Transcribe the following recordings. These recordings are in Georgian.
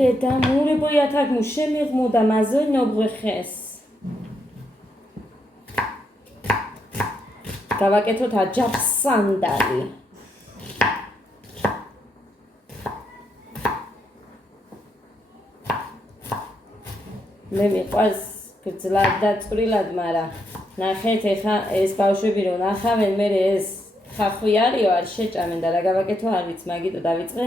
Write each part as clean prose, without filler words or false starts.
დედა მურებოია თაკ მუშემიღმოდა მაზო ნობრეხეს გავაკეთოთ აჯაფს სანდალი მე მიყვარს გძლად და წვრილად, მაგრამ ნახეთ ეხა ეს ბავშვები რომ ნახავენ, მე ეს ხახვი არისო, არ შეჭამენ და რა გავაკეთო არ ვიცი, მაგიტო დავიწყე.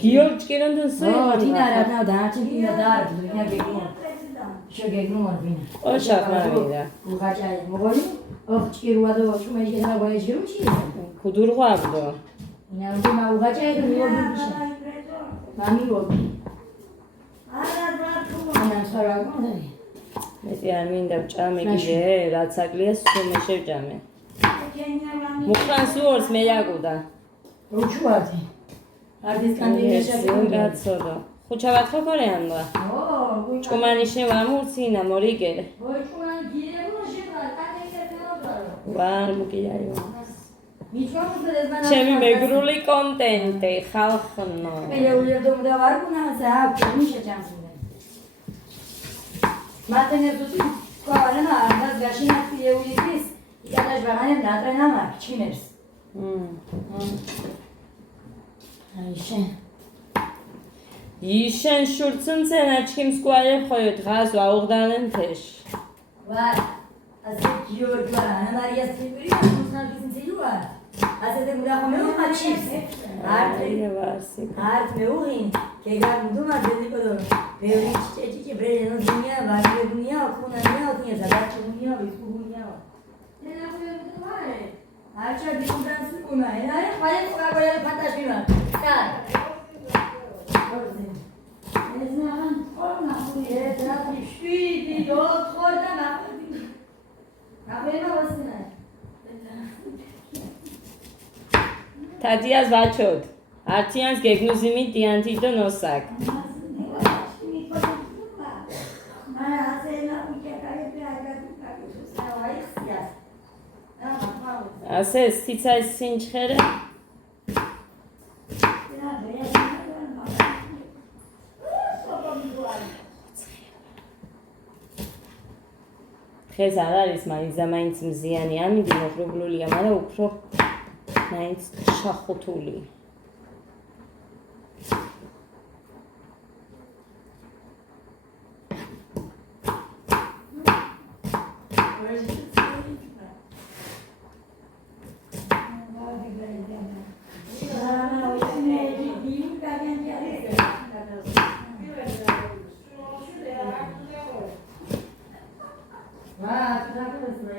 Giorgi non so. No, Tina no, da Tina da, bisogna che che non viene. O shafamida. Ugacha, mogoli? Oh, chiruado, chuma che na gole chiruchi. Kudurgwabdo. Ina ultima ugacha e mi voglio. Mami voglio. Ana sarago dai. მე არ მინდა ვჭამე კიდე, რაც აკლია სულ მე შევჭამე. მუხრანს უორს მე იაგუდა. რუჩუათი. არდის კანდიდატი გაცოდო. ხუჩავად ხო კორეანლა? ო, ჭუმანი შევამურცინა მორიგერე. ო, ჭუმანი გილებო შევა, კანდიდატი ნობრალო. ვარ მოგიაიო. მიჩვამუდეს ჩემი მეგრული კონტენტი ხალხნო. მე ულიერთო და ვარ გუნასა, აბი შეჭამს. Matene tutti qua no, andaz gashina tieulidis, iadash bagane natrena mak chimers. Aishen. Იშენ შურცუნცენა ჩქიმ სკვალე ხოი დღას ვაუღდანენ თეშ. Var. Ase Giorgio, Ana Maria Silvia, non sinceruva. Ase de mura come un chips. Art me urin, che gandu ma de nicodo. Ბევრი ჭეჭი ბრელენო დუნია, ვარგე დუნია, ხუნანია, ოდნია ზადაჩ დუნია, ვისკუნია. ენა ხუები თვარე. არჩა დიკუდან სიკუნა, ენა ხვალე ყაყოლა ფანტაშიმა. და. ეს ნახან ხორნა ხუე, ტრაფი შვიდი, დოთხორდა ნახები. აბენა ვასნა. თადიას ვაჩოდ. ართიანს გეგნუზიმი დიანთი და ნოსაკ. ასე სიცა ეს სინჩხერე ხეს არ არის მაინც მზიანი ამინდი მოხრობლულია მაგრამ უფრო მაინც შახუთული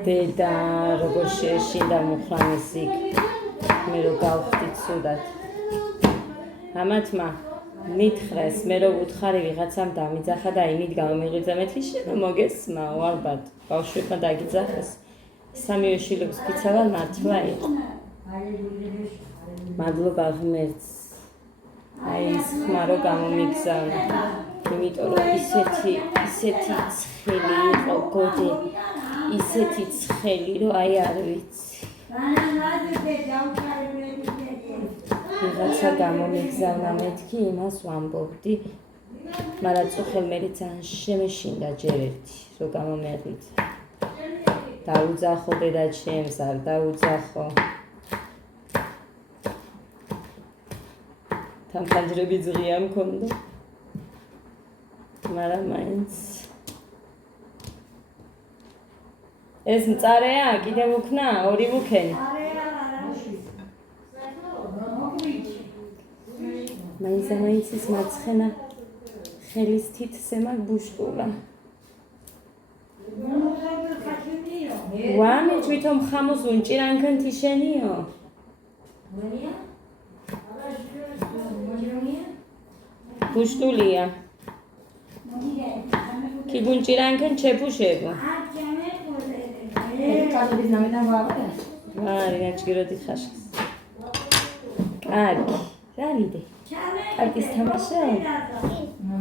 დედა როგორ შეშინდა მუხრანის იქ მე რო გავხდით სუდად ამათმა მითხრეს მე რო უთხარი ვიღაცამ დამიძახა და იმით გამომიღვიძა მეთქი შენ მოგესმაო ალბათ ბავშვებმა დაგიძახეს სამივე შვილებს ფიცავა მართლა იყო მადლობა ღმერთს აი ის ხმა რო გამომიგზავნა იმიტომ რომ ისეთი ცხელი იყო გოდი ისეთი ცხელი რომ აი არ ვიცი ვიღაცა გამომიგზავნა მეთქი იმას ვამბობდი მაგრამ წუხელმერი ძალიან შემეშინდა ჯერ ერთი რომ გამომეღვიძა დაუძახო დედა ჩემს არ დაუძახო თამთანჯრები ძღია მქონდა მაგრამ მაინც ეს მწარეა კიდევ უქნა ორი ვუქენი მაინც ის მაცხენა ხელის თითზე მაგ ბუშტულა ვამი თვითონ ხამოს უნჭირანქენ თიშენიო ბუშტულია კი ბუნჭირანქენ ჩეფუშებო კადობის ნამიდან ვაყრეს. ვარი, აჭიროდი ხაშხს. კარგი. რალიდე? კარგის თამაშია?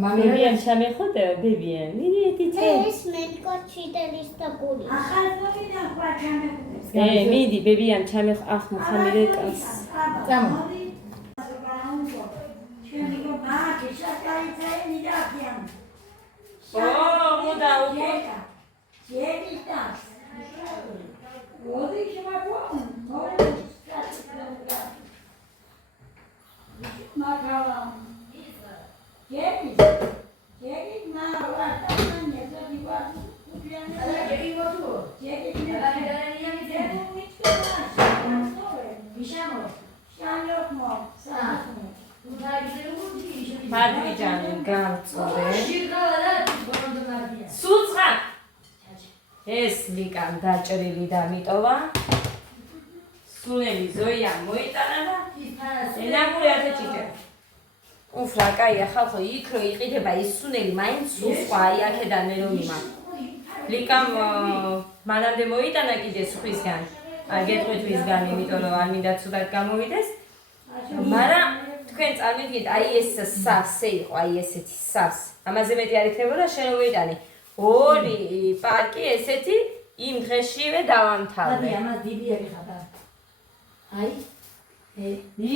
მამიამ ჩამეხოდეო, ბებიამ. მიდიეთი წე. ეს მეკოჩი დელისტაბული. ახალ მოვიდა ხვა ჩამეხოდებს. მიდი, ბებიამ ჩამეხ ახ მუხამირეკას. Tamam. Şimdi bu bana şakayı sayın yapayım. Bu da o. Çelikten. O da işe bakıyorum. Bakalım. Çelik. Çelik ne var? Tamam ya. Tabii var. Çelik otur. Çelik ne var? Şan yok mu? Sağ mı? Badricanın განწოდე. სულცხა. ეს ლიკამ დაჭრილი და მიტოვა. სუნელი ზოია მოიტანა და ენაგური ათეჭიჭე. უფრა, კაია ხალხო, იქ რო იყიდება ის სუნელი, მაინც სულცხა, აი აქედან მე რომ იმა. ლიკამ მანამდე მოიტანა კიდე სხვისგან. აი გეტყვით ვისგან, იმიტომ რომ არ მინდა ცუდად გამოვიდეს. მაგრამ თქვენ წარმოგიდგენთ, აი ეს სავსე იყო, აი ესეთი სავს. ამაზე მეტი არ იქნებოდა, შენ რომ მოიტანე. ორი პარკი ესეთი იმ დღეშივე დავამთავრე. აი ამას დიდი ეხება. აი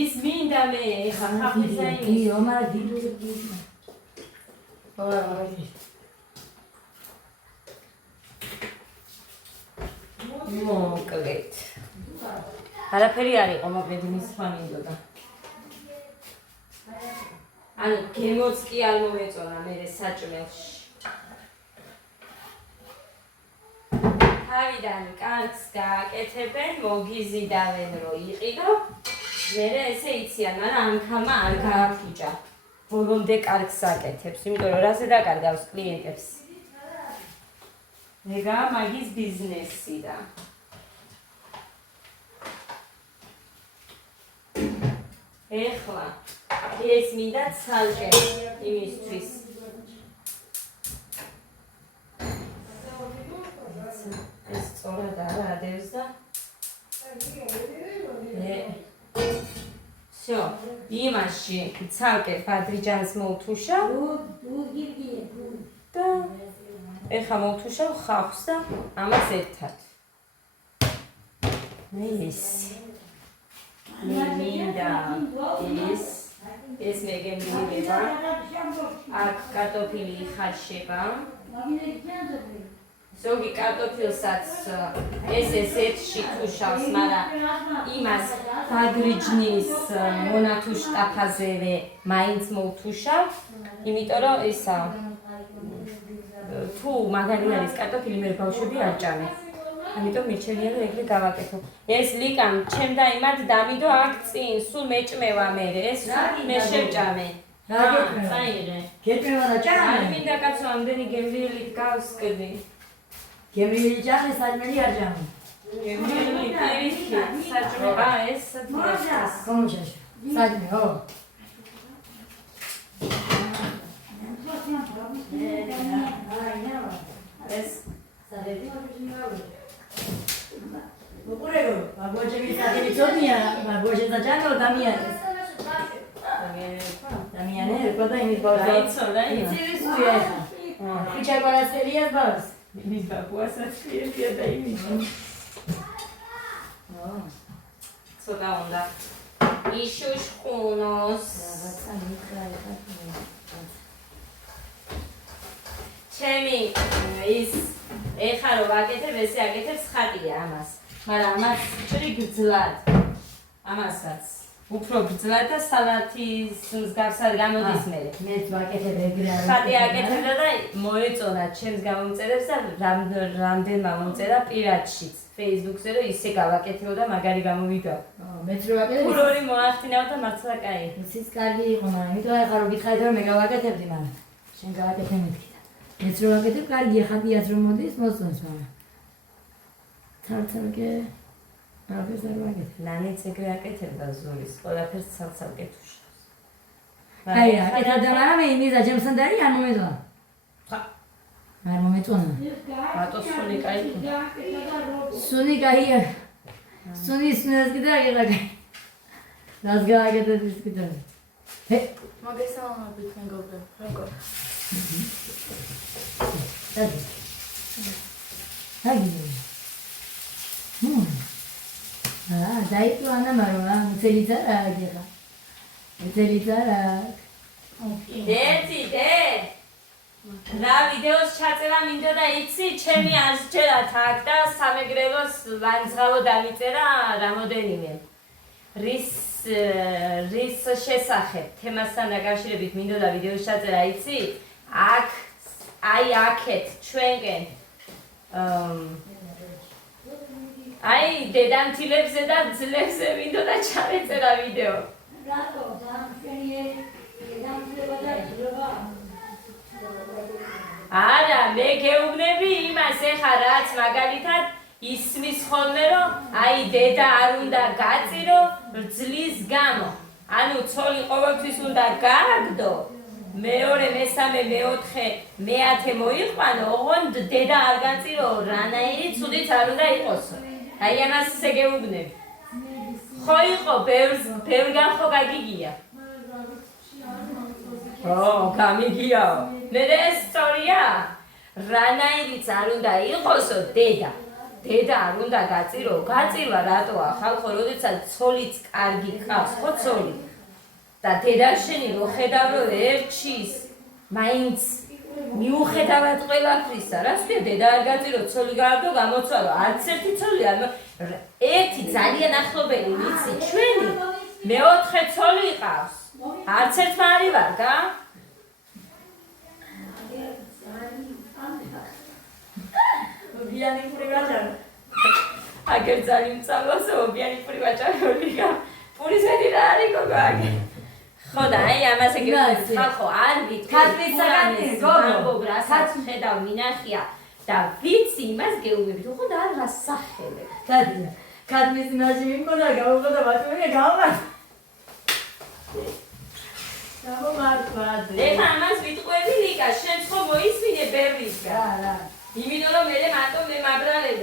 ის მინდა მე ეხა ხაფისა იმის. ი ომარ დიდი. მოკლედ. არაფერი არ იყო, მოკლედ იმის სხვა მინდოდა. ანუ გემოც კი არ მომეწონა მე საჭმელში. თავიდან კარგს გააკეთებენ, მოგიზიდავენ რომ იყიდო. მე ესე იციან, მაგრამ ამქამა არ გააფუჭა. ბოლომდე კარგს აკეთებს, იმიტომ რომ რაზე დაკარგავს კლიენტებს. ეგა მაგის ბიზნესი და ეხლა ეს მინდა ცალკე იმისთვის. ეს სწორად არ ადევს და всё, იმაში ცალკე ბადრიჯანს მოვთუშავ და ეხლა მოვთუშავ ხავს და ამას ერთად. მე მინდა ეს მე გემრიდება. აქ კარტოფილი იხარშება. ზოგი კარტოფილსაც ეს ერთში თუშავს, მაგრამ იმას ბადრიჯნის მონათუშ ტაფაზევე მაინც მოვთუშავ, იმიტომ რომ ისა თუ მაგარი არის კარტოფილი მე ბავშვები არ ჭამენ. ამიტომ მიჩენია რომ ეგრე გავაკეთო. ეს ლიკამ ჩემ და იმად დამიდო აქ წინ, სულ მეჭმევა მე. ეს მე შევჭამე. საიღე. გეტყვა და ჭამე. არ მინდა კაცო ამდენი გემრიელი გავსკდი. გემრიელი ჭამე, საჭმელი არ ჭამე. გემრიელი პირიქი, საჭმება ეს დღეს. კომუშაშ. საჭმე, ო. ეს უყურებო, ბაბუაჩები საკები წონია, ბაბუაჩი და ჯანგო დამიანეს. დამიანე, რკოდა იმის ბავშვი. დაიცოლა იმ. იცის უია ეხა. ხიჩა კვარასერია ბავს. იმის ბაბუასაც ხიებია და იმის. ცოტა უნდა იშუშყუნოს. ჩემი ის ეხა რომ ვაკეთებ, ესე აკეთებს ხატია ამას. მაგრამ ამას ჭრიგძლად. ამასაც უფრო გძლად და სალათის მსგავსად გამოდის მე. მეც ვაკეთებ ეგრე. ხატი აკეთებდა და მოეწონა ჩემს გამომწერებს და რამდენმა მომწერა პირადშიც Facebook-ზე რომ ისე გავაკეთეო და მაგარი გამოვიდა. მეც რო ვაკეთებ. ფურორი მოახდინავ და მართლა კაი. ისიც კარგი იყო, მაგრამ იმიტომ ეხა რო გითხარით რომ მე გავაკეთებდი, მაგრამ შენ გავაკეთე მეთქი. მეც რო ვაკეთებ, კარგია ხატიაც რომ მოდის, მოსწონს მაგრამ. ცალ-ცალკე აღეს არ ვაკეთებ. ნანიც ეგრე აკეთებდა ზურის, ყველაფერს ცალ-ცალკე თუშავს. აი, აკეთებდა, მაგრამ მე იმის აჯამსთან და არ მომეწონა. არ მომეწონა. რატო სული კაი? სული კაია. სულის ნაზგდა აგერაკა. ნაზგა აგეთა ის კიდე. მოგესალმებით მეგობრებო, როგორ? აი. დაიწვა ანამარო, მუცელიც არა აგიხა. მუცელიც არა. დე რა ვიდეოს ჩაწერა მინდოდა იცი, ჩემი ასჯერათ აქ და სამეგრელოს ვანძღავო დამიწერა რამოდენიმე. რის შესახებ თემასთან დაკავშირებით მინდოდა ვიდეოს ჩაწერა იცი? აქ აი აქეთ ჩვენკენ აი დედამთილებზე და ძლებზე მინდოდა ჩარეწერა ვიდეო. რატო? დამშვენიერი დედამთილება და ძლება. არა, მე გეუბნები იმას ეხა რაც მაგალითად ისმის ხოლმე რომ აი დედა არ უნდა გაწირო რძლის გამო. ანუ ცოლი ყოველთვის უნდა გააგდო. მეორე, მესამე, მეოთხე, მეათე მოიყვანო, ოღონდ დედა არ გაწირო, რანაირი ცუდიც არ უნდა იყოსო. აი ამას ისე გეუბნები. ხო იყო, ბევრგან ხო გაგიგია. გამიგიაო. მე ეს სწორია. რანაირიც არ უნდა იყოსო დედა. დედა არ უნდა გაწირო, გაწირვა რატოა? ხალხო, როდესაც ცოლიც კარგი ყავს, ხო ცოლი? და დედა შენი რო ხედავ რომ ერჩის, მაინც მიუხედავად ყველაფრისა, რა ვთქვი, დედა არ გაწირო, ცოლი გააგდო, გამოცვალო, არც ერთი ცოლი არ ერთი ძალიან ახლობელი ვიცი, ჩვენი მეოთხე ცოლი ყავს. არც ერთმა არ ივარგა? ბიანი პური ვაჭარი. აგერ ძალიან მწავლასო, ბიანი პური ვაჭარი გა. პურის მეტი რა არის გოგო აგე? ხო და აი ამაზე გეუბნები, ხალხო, არ ვიტყვი, გოგო, რასაც ხედავ მინახია და ვიცი იმას გეუბნებით, უხო და არ რასახელებ. დადია. ქადმის იმაში მიმონა გავუყო და ბატონია გავამართ. გამომართვად. ეხლა ამას ვიტყვები ლიკა, შენ ხო მოისმინე ბევრისგან. რა. იმიტომ რომ მე მარტო მემაბრალებ.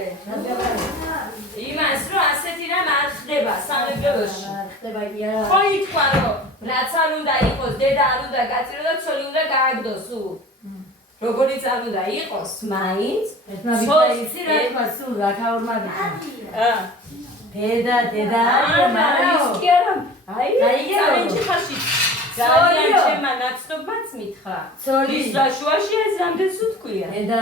იმას რომ ასეთი რამ არ ხდება სამეგრელოში. ხდება კი არა. ხო ითქვა რომ რაც არ უნდა იყოს, დედა არ უნდა გაწირო და ცოლი უნდა გააგდოს სულ. როგორიც არ უნდა იყოს, მაინც იცი რა თქვა სულ რა ქაურმა ვიცი. დედა არის მაგრამ ის კი არა. აი ძალიან ხარში. ძალიან ჩემმა ნაცნობმაც მითხრა. ის რაშუაში ეს რამდენს უთქვია. დედა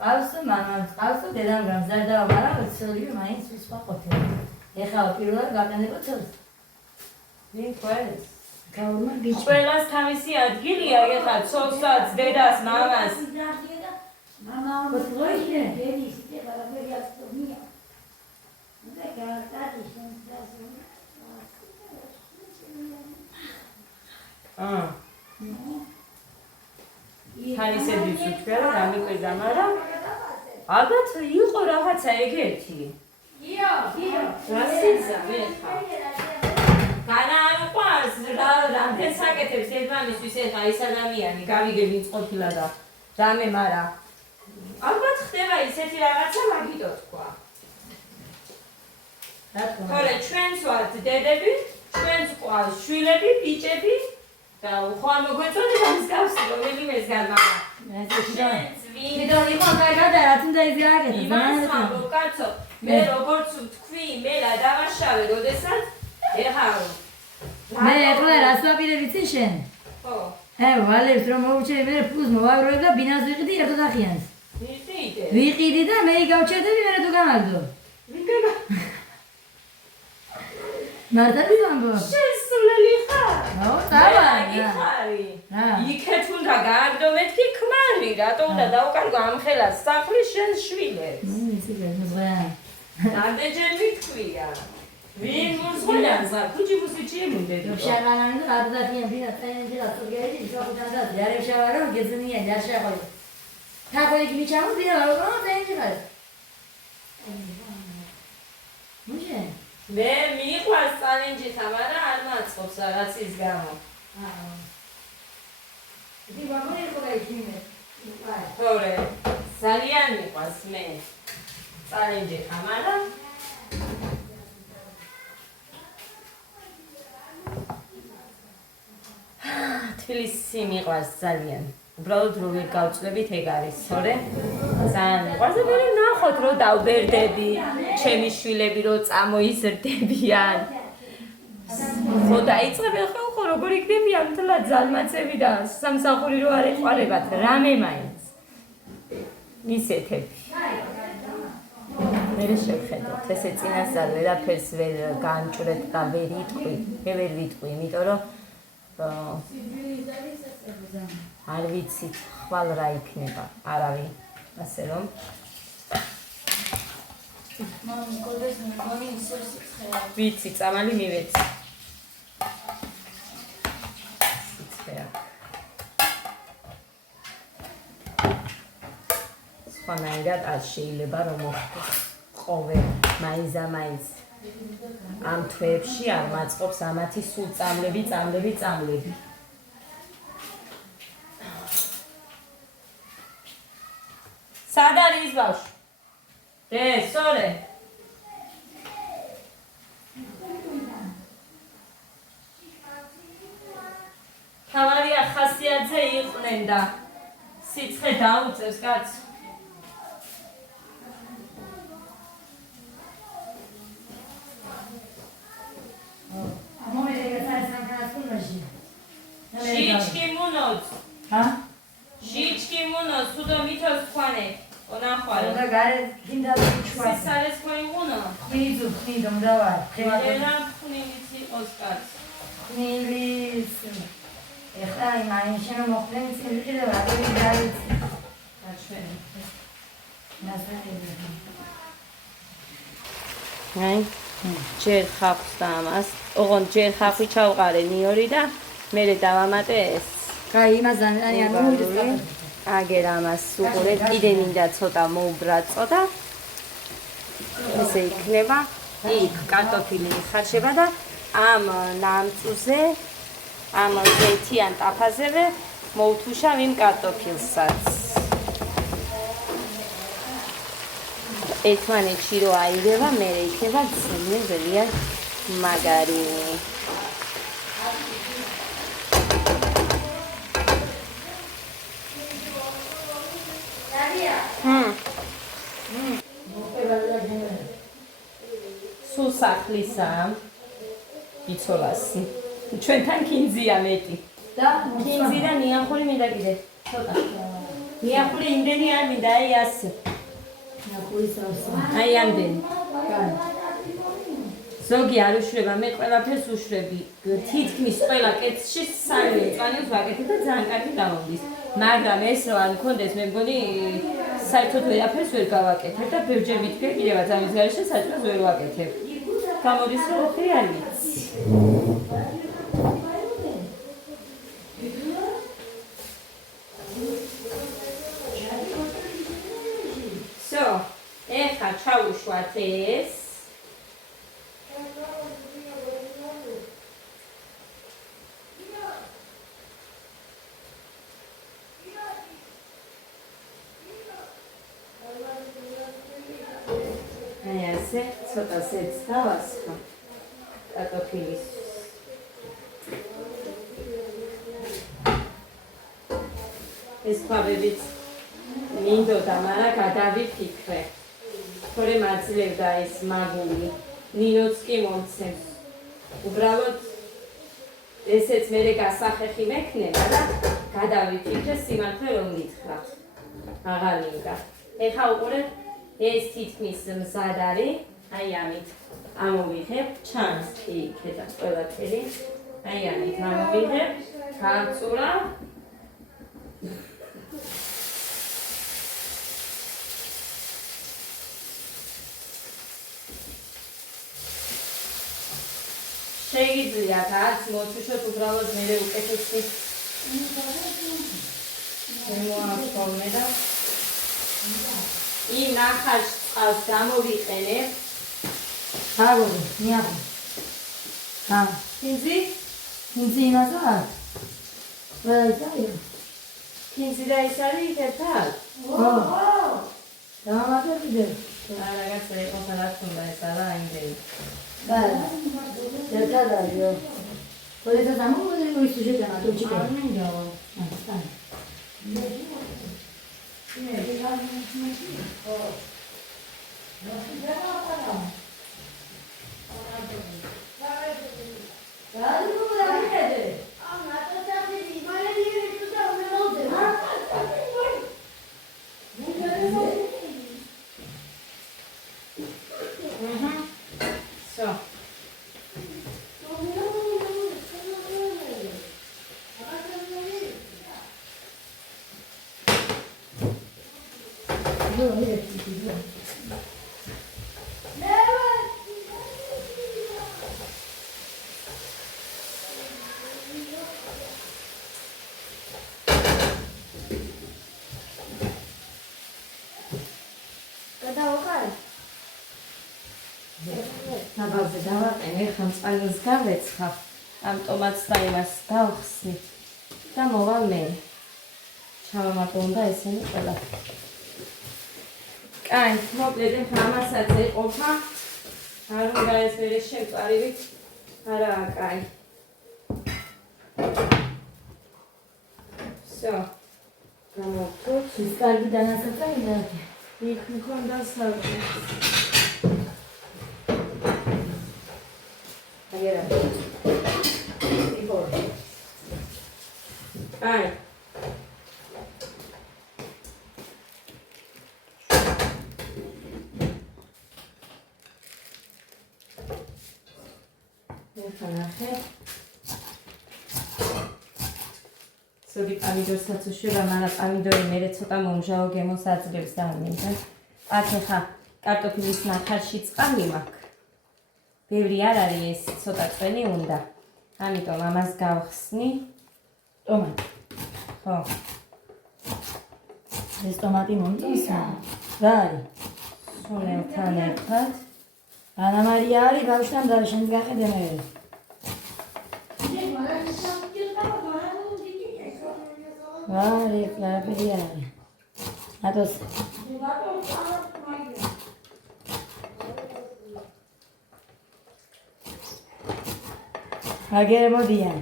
ყავს მამა ყავს დედამ გამზარდა მაგრამ ცოლი მაინც სხვა ყოფილა. ეხლა პირველად გაყენებო ცოლს. ნიკვეს. ქაურმა გიჩ. ყველას თავისი ადგილია ეხლა ცოლსაც, დედას, მამას. მამა მოწოიშე. დედის და ბარაბერიას თომია. და გააკეთე შემწასო. თანისებიც უთქვია რომ გამიკვირდა, მაგრამ ალბათ იყო რაღაცა ეგეთი. რასიცა მე ხარ. განა არ უყვარს რამდენ საკეთებს ერთმანისთვის ეხა ეს ადამიანი გავიგე ვინც ყოფილა და რამე, მაგრამ ალბათ ხდება ისეთი რაღაცა, მაგიტო თქვა. თორე ჩვენც ვართ დედები, ჩვენც ყავს შვილები, ბიჭები და უხვარ მოგვეწოდი გამსკავსი რომელიმეს გარმაგა. ვიდეო იყო კარგად და რაც უნდა ის გააკეთო. იმას ვამბობ კაცო, მე როგორც ვთქვი, მე რა დავაშავე, როდესაც ეხა მე ეხლა რას ვაპირებ იცი შენ? ხო. ვალებს რომ მოვუჩები მე ფულს მოვაგროვებ და ბინას ვიყიდი ერთად ახიანს. ვიყიდი და მე გავჩერდები მე თუ გამაგდო. მარტად ვამბობ. შესულელი ხარ? ხო, წავა. ხარი. იქეთ უნდა გააგდო მეთქი ქმარი, რატო უნდა დავკარგო ამ ხელას სახლი შენ შვილებს? იცი გაზღვა. რამდენჯერ ვიტყვია? ვინ მოსვლიანს ქუჩი ბუსიჩი მუნდედი. შაღალანი და ადადიან ბინა წენჯი და სულგეი ისოხდანდა იარე შავარო გეზნია დაშაყო. თაყოლი გიჩამო ბინა რა წენჯი ხარ. მუშე მე მიყვარს წალენჯი თამარა არ მაწყობს რაღაც ის გამო. დი ვაგონი ხო გაიჩინე. თორე ძალიან მიყვარს მე წალენჯი თამარა. თბილისი მიყვარს ძალიან. უბრალოდ რო ვერ გავწვევით ეგ არის, სწორე? ძალიან მიყვარს და მე ვნახოთ რომ დავბერდები, ჩემი შვილები რო წამოიზრდებიან. ხო დაიწყებენ ხო როგორ იქნებიან მთლად ძალმაცები და სამსახური რო არ ეყარებათ, რამე მაინც. ისეთები. მე შევხედოთ, ესე წინასწარ ვერაფერს ვერ განჭრეთ და ვერ იტყვი. მე ვერ ვიტყვი, იმიტომ რომ არ ვიცით ხვალ რა იქნება, არავინ. ასე რომ ვიცი, წამალი მივეცი. სხვანაირად არ შეიძლება რომ მოხდეს. ყოველ მაინც ამ თვეებში არ მაწყობს ამათი სულ წამლები. სად არის ბავშვი? სწორე. თავარია ხასიათზე იყვნენ და სიცხე დაუწევს კაცს. Щічки муно, сюда мітос хване. Вона хвала. Вона гаре кіндали чвай. Сарес хвай муно. Хнідом, давай. Ерам хунівіці оскар. Хнівіц. Ეხლა იმაინშენ მოხდენ ცილკი და ვაგები დაიცი. აჩვენი. ნასაკები. აი. ჯერ ხავს და ამას. ოღონდ ჯერ ხავი ჩავყარე ნიორი და მე დავამატე ეს. კაი, იმასთან ანუ აგერ ამას უყურეთ, კიდე მინდა ცოტა მოუბრაწო და ესე იქნება. იქ კარტოფილი ხარშება და ამ ნამწუზე ამ ზეთიან ტაფაზევე მოვთუშავ იმ კარტოფილსაც. ერთმანეთში რო აირევა, მე იქნება ძალიან მაგარი. სულ სახლისა იცოლასი. ჩვენთან კინზია მეტი. და კინზი და ნიახური მინდა კიდე. ცოტა. ნიახური იმდენი არ მინდა, აი ასე. აი ამდენი. ზოგი არ უშვება, მე ყველაფერს უშვები. თითქმის ყველა კეთში სამი წვანებს ვაკეთებ და ძალიან კარგი გამომდის. მაგრამ ეს რო არ მქონდეს, მე მგონი საერთოდ ვერაფერს ვერ გავაკეთებ და ბევრჯერ მითქე კიდევაც ამის გარეშე საჭმელს ვერ ვაკეთებ. გამოდის რომ ხე არ ვიცი. ეხლა ჩავუშვათ ეს. აი ასე, ცოტა სეც დავასხა კარტოფილის. ეს ქვაბებიც მინდოდა, მაგრამ გადავიფიქრე. თორემ აძლევდა ეს მაგული, ნინოც კი მომცემს. უბრალოდ ესეც მერე გასახეხი მექნება და გადავიფიქრე სიმართლე რომ მითხრათ. აღარ მინდა. ეხლა უყურეთ, ეს თითქმის მზად არის, აი ამით ამოვიღებ, ჩანს იქედა ყველაფერი. აი ამით ამოვიღებ, გავწურავ. შეგიძლიათ არც მოთუშოთ უბრალოდ მერე უკეთესი შემოაქვამე და იმ ნახალ წყალს გამოვიყენებ. აგორი, ნიახო. კინზი? კინზი იმასა? რა ისაა? კინზი და ის არის ერთად? ხო. დამატებიდე. რაღაცა იყოს რა თქმა ეს არა იმდენი. და ერთად არის. Puedes hacer muy bien, muy suyo, que no te chique. So. ნაბავზე დავაყენე, ხან წყალს გავეცხა, ამ ტომატს და იმას დავხსნი და მოვალ მე. ჩავამატონ და ესენი ყველა. კაი, მოკლედ ამასაც ეყოფა. არ უნდა ეს ვერე შემწარივით, არაა კაი. So, გამოვთოთ. ის კარგი დანასაწევია. იქ მქონდა საერთოდ. Agora. Igual. Ai. სოდი პამიდორსაც უშვება, მაგრამ პამიდორი მერე ცოტა მომჟაო გემოს აძლევს და ამიტომ. აქ ხა კარტოფილის ნახარში წყალი მაქვს. ბევრი არ არის ეს ცოტა წვენი უნდა. ამიტომ ამას გავხსნი. ტომატი. ხო. ეს ტომატი მომწონს? რა არის? სულელთან ერთად. ანა მარია არის ბავშვთან და შენს გახედე მე. ვარე, კარგი არის. ატოს. აგერ მოდიან.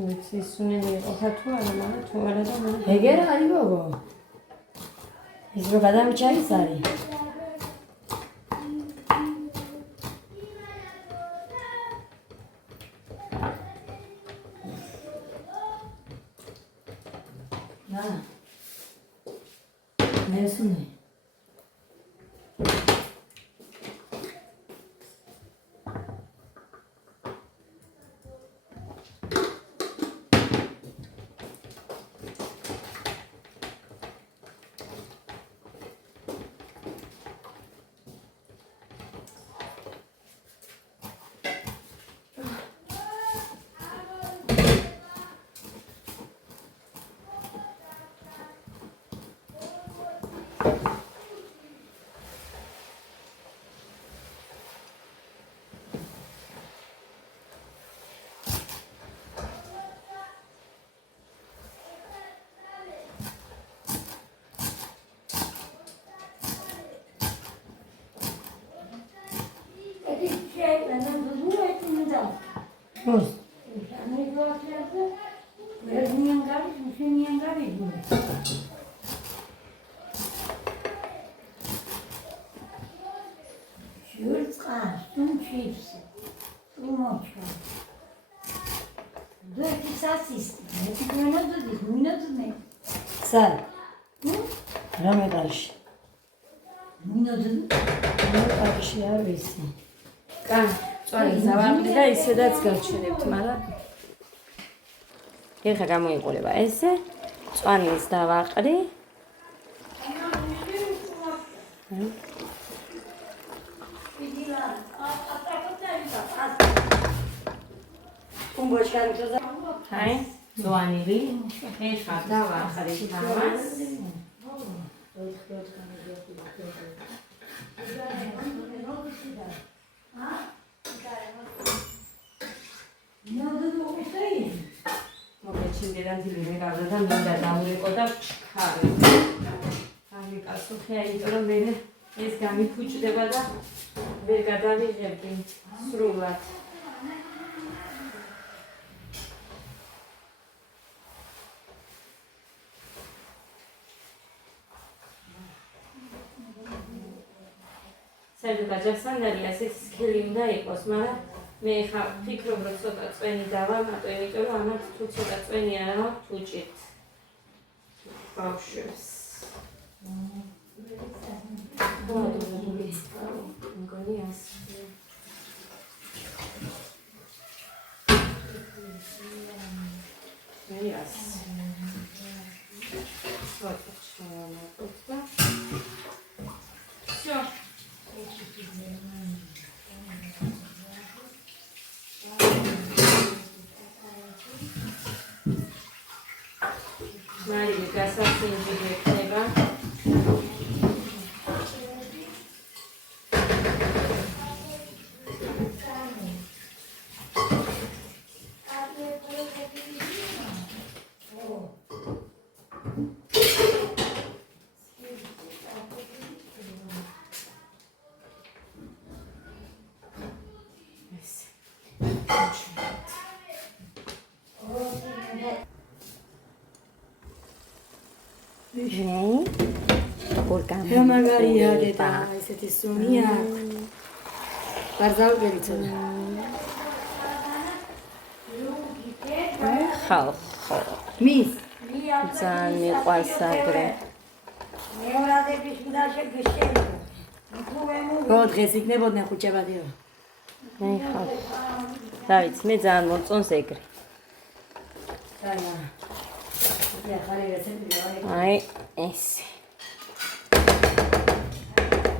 ის სუნელი იყო თუ არა, მაგრამ თუ არა და მაგრამ ეგერ არის გოგო. ის რო გადამჭაის არის. ნა. ნესუნე. Πώς? Sal. Ramadash. Ramadash არის. კან, წვარი ზავარდი და ისედაც გავჩვენებთ, მაგრამ ეხა გამოიყურება ესე. წვანის დავაყრი. აი, წვანილი. ეხა დავაყრი ამას. მოგეჩინდერან დილივე გავდა და მინდა დაურეკო და ხარი. აი კაცოხია იმიტომ რომ მე ეს გამიფუჭდება და ვერ გადავიღებდი სრულად. საერთოდ აჯანსანდარი ასეთ სქელი უნდა იყოს, მაგრამ მე ხა ფიქრობ რომ ცოტა წვენი დავა, მარტო იმიტომ რომ ამათ თუ ცოტა წვენი არ აქვს უჭირთ. ბავშვებს. მგონი ასე. Yes. Вот, все. Смотри, красавцы инженерного. რა მაგარია დედა, ესეთი სუნი აქვს. ბარზაულები ცოტა. ხალხო. მის. ძალიან მიყვარს აგრე. მეორადების მიდაშე გიშენო. რო დღეს იქნებოდნენ ხუჭებადიო. აი ხალ. დავით, მე ძალიან მომწონს ეგრე. აი, ესე.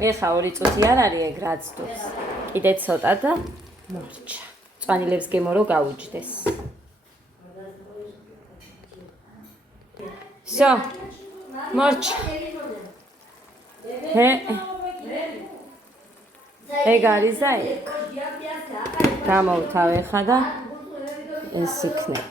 ეხა 2 წუთი არ არის ეგ რაც დოს. კიდე ცოტა და მორჩა. წვანილებს გემო რო გაუჯდეს. всё. მორჩა. ეგ არის აი. გამოვთავ ეხა და ეს იქნება.